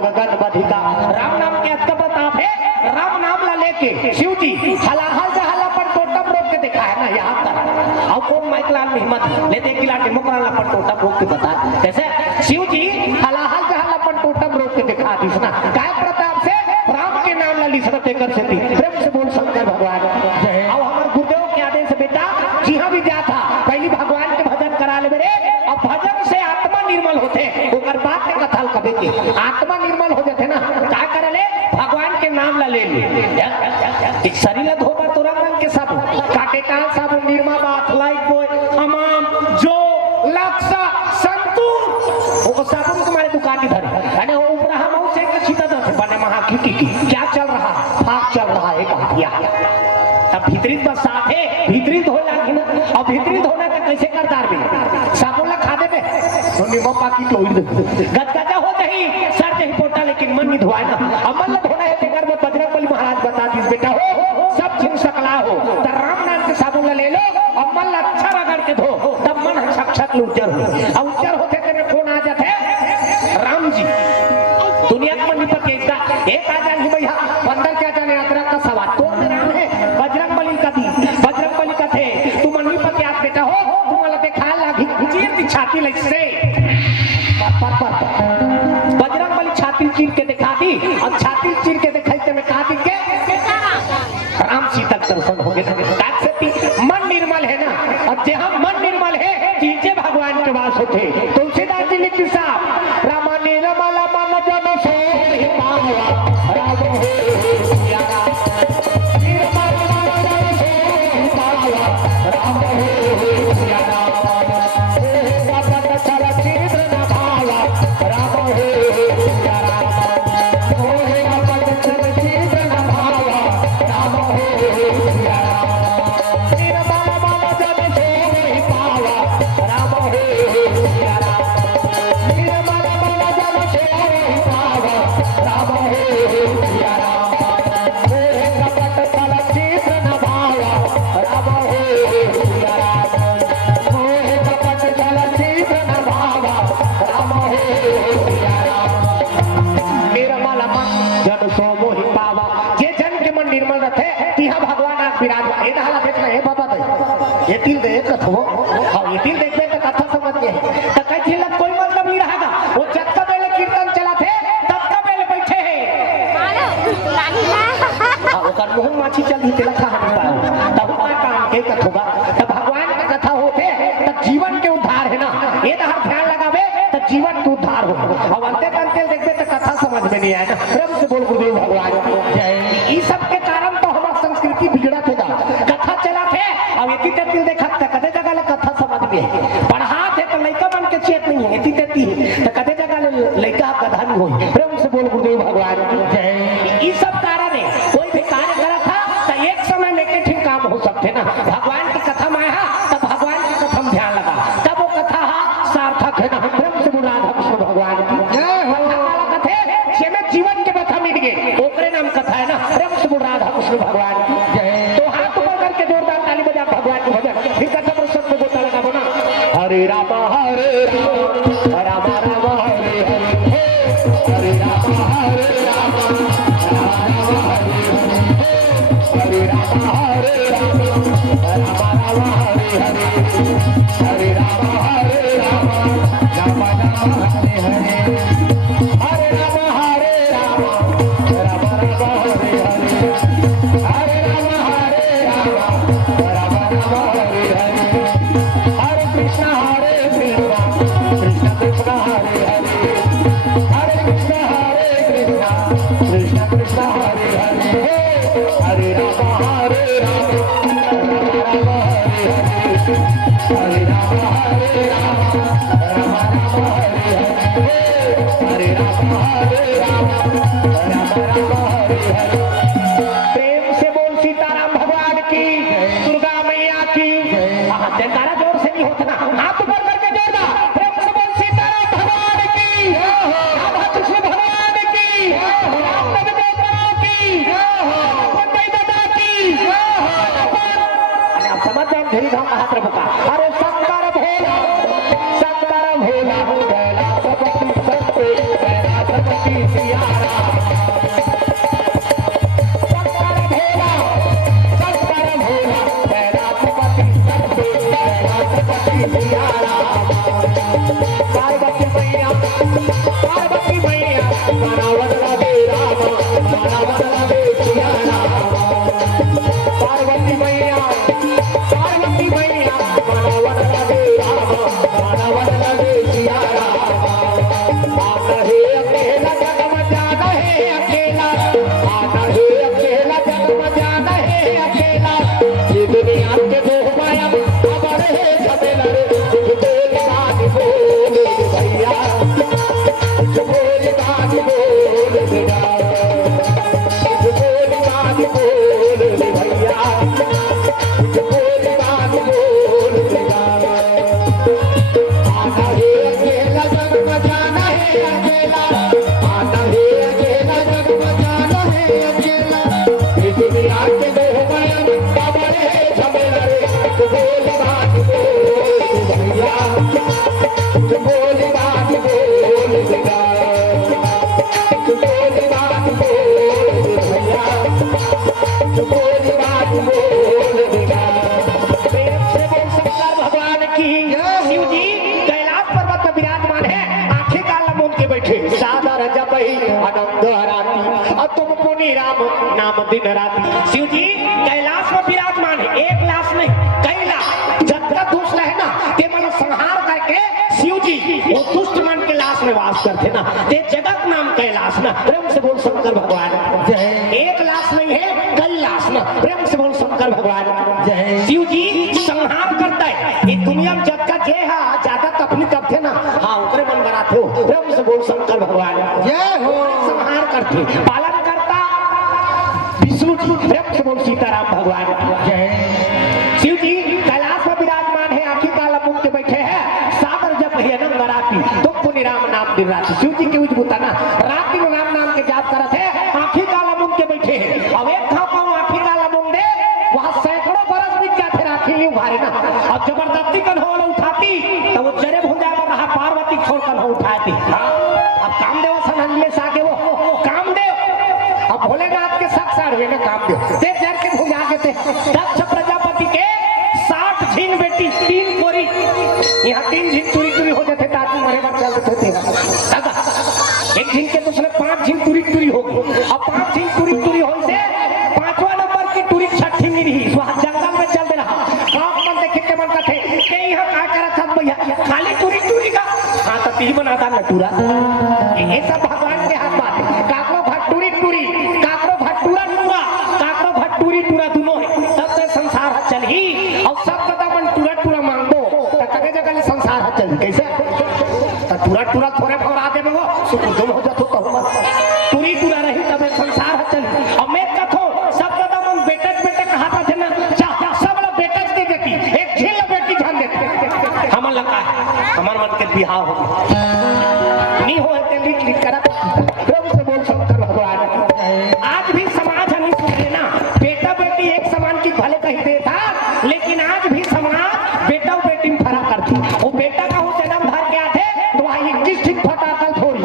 राम नाम के अत प्रताप है। राम नाम ला लेके शिव जी हलाहल जहाला पर टोटम रोक के दिखा है ना यहाँ पर। अब कौन माइकलाल में हिम्मत ले दे किला डेमोक्राल पर टोटम रोक के बता जैसे शिव जी हलाहल जहाला पर टोटम रोक के दिखा दिस ना काय प्रताप से राम के नाम ला लिसना देकर से प्रेम से बोल शंकर भगवान। अब हमारे गुरुदेव के आदेश से बेटा जी हाँ भी जा था पहली भगवान के भजन करा ले मेरे। अब भजन से आत्मा निर्मल होते ओकर बात के कथाल कबे के आत्मा निर्मल हो जाते ना का करे ले भगवान के नाम ला ले एक शरीर धोबर तो रंग के सब काटे काल सब निर्मा बात लाइक बॉय हमाम जो लक्ष्य संतूर वो साबुन तुम्हारे दुकान इधर अरे वो ऊपर हम से के छीता दे बने महा की क्या चल रहा फाक चल रहा है कहानिया अब भीतरीत बस साथ है भीतरीत हो लागी ना अब भीतरीत होना का कैसे करदार भी साबुन ला खा दे बे तो निमो पाकी तो गदगदा हो नहीं सर नहीं पोटा लेकिन मन नहीं धोआ ना अमल धोना है बेगर में बजरंगबली महाराज बता दी बेटा हो सब छिन सकला हो तो राम नाम के साबुन ले लो अमल अच्छा रगड़ के धो तब मन साक्षात उज्जर हो अब उज्जर होते तेरे कौन आ जाते राम जी दुनिया में निपट के एक आ जाए भैया बंदर क्या जाने यात्रा का सवाल तो राम है बजरंगबली का दी बजरंगबली का थे तुम मनी पर क्या बेटा हो तुम वाला देखा लागी चीर दी छाती लगे बजरंगबली छाती चीर के दिखा दी और छाती चीर के दिखाई में कहा दी के राम सीता दर्शन हो गए मन निर्मल है ना और जहां मन निर्मल है चीजें भगवान के वास होते तुलसीदास जी लिखती साहब रामा निर्मल मन जन से पावा राम हे प्यारा निर्मल मन जन से पावा राम हे प्यारा हे सपन चल चित्र न भावा राम हे प्यारा हे सपन चल चित्र न भावा राम हे प्यारा निर्मल मन जन से पावा राम हे प्यारा निर्मल मन जन से पावा राम हे प्यारा हे सपन चल चित्र न भावा राम हे प्यारा हे सपन चल चित्र न भावा राम हे प्यारा निर्मल मन जन सो मोहि पावा जे जन के मन निर्मल रखे तिहा भगवान आज विराजमान ए दहला देखना है बाबा दे ये तिल दे कथो हां ये तिल देखबे त कथा समझ के त कई थिल कोई मतलब नहीं रहेगा वो जब का बेले कीर्तन चला थे तब का बेले बैठे हैं हां ओकर मुंह माछी चल ही तिलक खा हम तब का काम वाकई कथ होगा तो भगवान का कथा होते तब जीवन के उद्धार है ना, ये तो हर ध्यान लगावे तो जीवन के उद्धार हो। अब अंते अंते देखते तो कथा समझ में नहीं आया ना, प्रेम से बोल गुरुदेव भगवान जय। इस सब के कारण तो हमारा संस्कृति बिगड़ा थे, कथा चला थे अब एक ही दिल देखा कदे जगह कथा समझ में पढ़ा थे तो लड़का बन के चेत नहीं है एती देती है तो कदे जगह लड़का गधा नहीं हो। प्रेम से बोल गुरुदेव भगवान जय। इस सब कारण है कोई भी कार्य करा था तो एक समय में के ठीक काम हो सकते ना, भगवान की कथा में है तब भगवान की कथा में ध्यान लगा तब वो कथा सार्थक है ना। प्रेम से बोल राधा कृष्ण भगवान जीवन के कथा मिल गए ओकरे नाम कथा है ना। प्रेम से बोल राधा कृष्ण भगवान जय। तो हाथ ऊपर करके जोरदार ताली बजा भगवान को भजन फिर कथा प्रसंग में गोता लगा बोना हरे राम हरे राम राम राम हरे हरे हरे राम हरे राम राम राम हरे हरे हरे राम हरे राम राम राम हरे हरे हरे राम हरे राम राम राम हरे हरे हरे राम हरे राम राम राम हरे हरे हरे राम हरे राम राम राम हरे हरे हरे कृष्ण कृष्ण कृष्ण हरे हरे हरे कृष्ण कृष्ण कृष्ण हरे हरे हरे राम हरे राम राम राम हरे हरे हरे राम हरे राम राम राम हरे हरे हरे राम हरे राम राम राम हरे हरे। प्रेम से बोल सीताराम भगवान की दुर्गा मैया की जयकारा जोर से नहीं होता ना, हाथ ऊपर करके जोरदा प्रेम से बोल सीताराम भगवान की राधा कृष्ण भगवान की रामदेव देवता की पंडित दादा की। समझ जाए धीरे धाम हाथ रखा अरे शंकर भोला कैलाशपति सत्य कैलाशपति सिया राम शंकर भोला कैलाशपति सत्य कैलाशपति सिया राम पार्वती मैया मानवन लगे राम मानवन लगे सिया राम पार्वती मैया मानवन लगे राम मानवन लगे सिया राम आना है अकेला जग में जाना है अकेला आना है अकेला जग में जाना है अकेला ये दुनिया के मोह माया खबर है झमेला रे बोल बात बोल भैया बोल बात बोल बेटा बोल बात बोल भैया बोल बात बोल बेटा आना है अकेला जग में जाना है अकेला आना है अकेला जग में जाना है अकेला ये दुनिया के मोह माया खबर है झमेला रे बोल बात बोल भैया बोल बात बोल बेटा बोल बात बोल भैया बोल बात बोल बेटा। प्रेम से बोल शंकर भगवान की शिव जी कैलाश पर्वत पर विराजमान है आंखें काला मूंद के बैठे सादर जपहि आनंद हराती और तुम पुनि राम नाम दिन राती। शिव जी कैलाश में विराजमान है एक लाश नहीं कई लाश जब तक दुष्ट है ना ते मन संहार करके शिव जी वो दुष्ट मन के लाश में वास करते ना ते जगत नाम कैलाश ना। प्रेम से बोल शंकर भगवान जय। एक लाश नहीं है कई लाश ना। प्रेम से बोल शंकर भगवान जय। शिव जी संहार करता है ये दुनिया में जग का जय है ज्यादा तकनी तब थे ना हाँ उनके मन बनाते हो। प्रेम से बोल शंकर भगवान जय हो। संहार करते पालन करता विष्णु जी। प्रेम से बोल सीताराम भगवान जय। शिव जी कैलाश में विराजमान है आंखें काला मुंह के बैठे हैं सागर जप है अनंत राती तुम पुनि राम नाम दिन राती। शिव जी के उजबुता ना रात दिन नाम के जाप करत है आंखें काला मुंह के बैठे हैं। अब एक था पाऊं आंखें काला मुंह दे वहां सैकड़ों बरस बीत जाते राखी नहीं उभारे ना। अब जबरदस्ती कन हो उठाती तो वो जरे भुजा पर रहा पार्वती छोड़ कर हो उठाती। अब कामदेव सनहन में सागे वो कामदेव अब भोलेनाथ के साक्षात हुए ना कामदेव ते जर के भुजा के थे दक्ष प्रजापति के 60 झीन बेटी 3 कोरी यहाँ 3 झीन तुरी हो जाते ताकि मरे बात चल देते थे एक झीन के दूसरे 5 झीन तुरी हो गई। अब 5 झीन तुरी हो से 5वां नंबर की तुरी छठी मिली वहां जंगल में चल रहा खाली टूरी टूरी का हाँ तो ती बनाता नटूरा ये सब भगवान के हाथ बात है काकरो भटूरी टूरी काकरो भटूरा टूरा काकरो भटूरी टूरा दोनों है तब से संसार है चल ही और सब कदा मन टूरा टूरा मांगो तो कगे जगह संसार है चल कैसे तो टूरा टूरा थोड़े और आगे में वो सुकुम हो जातो तो टूरी टूरा रही तब संसार है चल और मैं कथो सब कदा मन बेटक बेटक कहा थे ना सब लोग बेटक दे देती एक झील बेटी ध्यान देते हमन लगा हमार मन के बिहाव हो नहीं हो ते लिख लिख कर प्रभु से बोल शंकर भगवान आज भी समाज हमें सुने ना बेटा बेटी एक समान की भले कही देता लेकिन आज भी समाज बेटा और बेटी में फर्क करती वो बेटा का हो जन्म धर के आते तो वही 21 ठीक फटाकल थोड़ी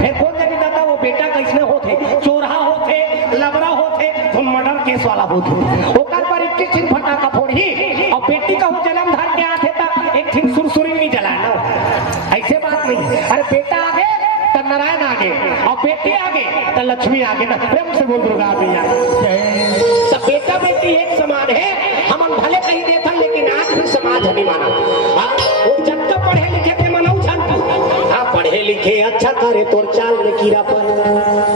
फिर कौन जानी दादा वो बेटा कैसने होते चोरहा होते लबरा होते तो मर्डर केस वाला होते ओकर पर 21 ठीक फटाका फोड़ी और बेटी का हो जन्म धर के आते ता एक ठीक सुरसुरी नहीं जलाना ऐसे बात नहीं अरे बेटा आगे तो नारायण आगे और बेटी आगे तो लक्ष्मी आगे ना प्रेम से बोल दुर्गा भैया तो बेटा बेटी एक समान है हम भले कही देता लेकिन आज भी समाज नहीं माना वो जब तक पढ़े लिखे थे मनाऊ जानती हाँ पढ़े लिखे अच्छा करे तोर चाल में कीड़ा पर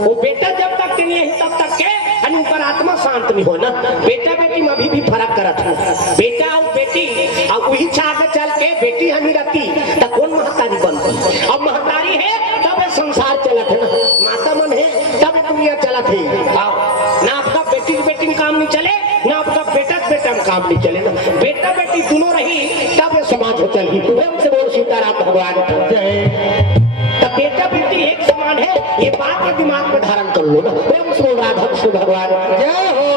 वो बेटा जब तक नहीं है तब तक के ऊपर आत्मा शांत नहीं हो ना बेटा बेटी में अभी भी फर्क करत हो बेटा और बेटी और वही चाह चल के बेटी हमी रहती तो कौन महतारी बनती अब महतारी है तब संसार चलत है ना माता मन है तब दुनिया चलत है ना आपका बेटी बेटी में काम नहीं चले ना आपका बेटा बेटा में काम नहीं चले ना बेटा बेटी दोनों रही तब समाज हो चल प्रेम से बोल सीताराम भगवान तो बेटा बेटी एक समान है ये बात के दिमाग में धारण कर लो ना प्रेम से बोल राधा कृष्ण भगवान जय हो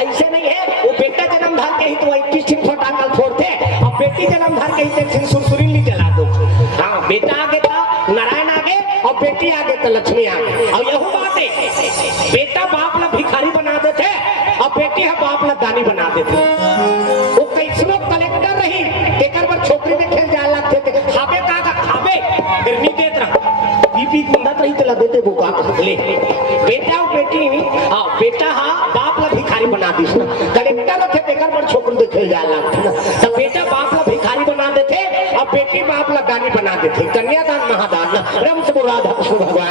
ऐसे नहीं है वो बेटा जन्म धर के ही तो 21 ठीक फटाकल फोड़ते और बेटी जन्म धर के ही तो सुरसुरी नहीं जला दो हाँ बेटा आगे था नारायण आगे और बेटी आगे तो लक्ष्मी आगे और यही बात है बेटा बाप ला भिखारी बना देते और बेटी है बाप ला दानी बना देते वो कैसनो कलेक्टर रही एकर पर छोकरी में खेल जाए लगते थे खाबे का खाबे फिर नहीं देत रहा बीपी गुंदत रही तला देते वो का ले बेटा और बेटी हाँ बेटा हाँ बाप ला भिखारी बना दी ना कलेक्टर थे एकर पर छोकरी में खेल जाए लगते ना तो बेटा बाप ला भिखारी बना देते और बेटी बाप ला दानी बना देते कन्यादान महादान ना राम से बोला राधा कृष्ण भगवान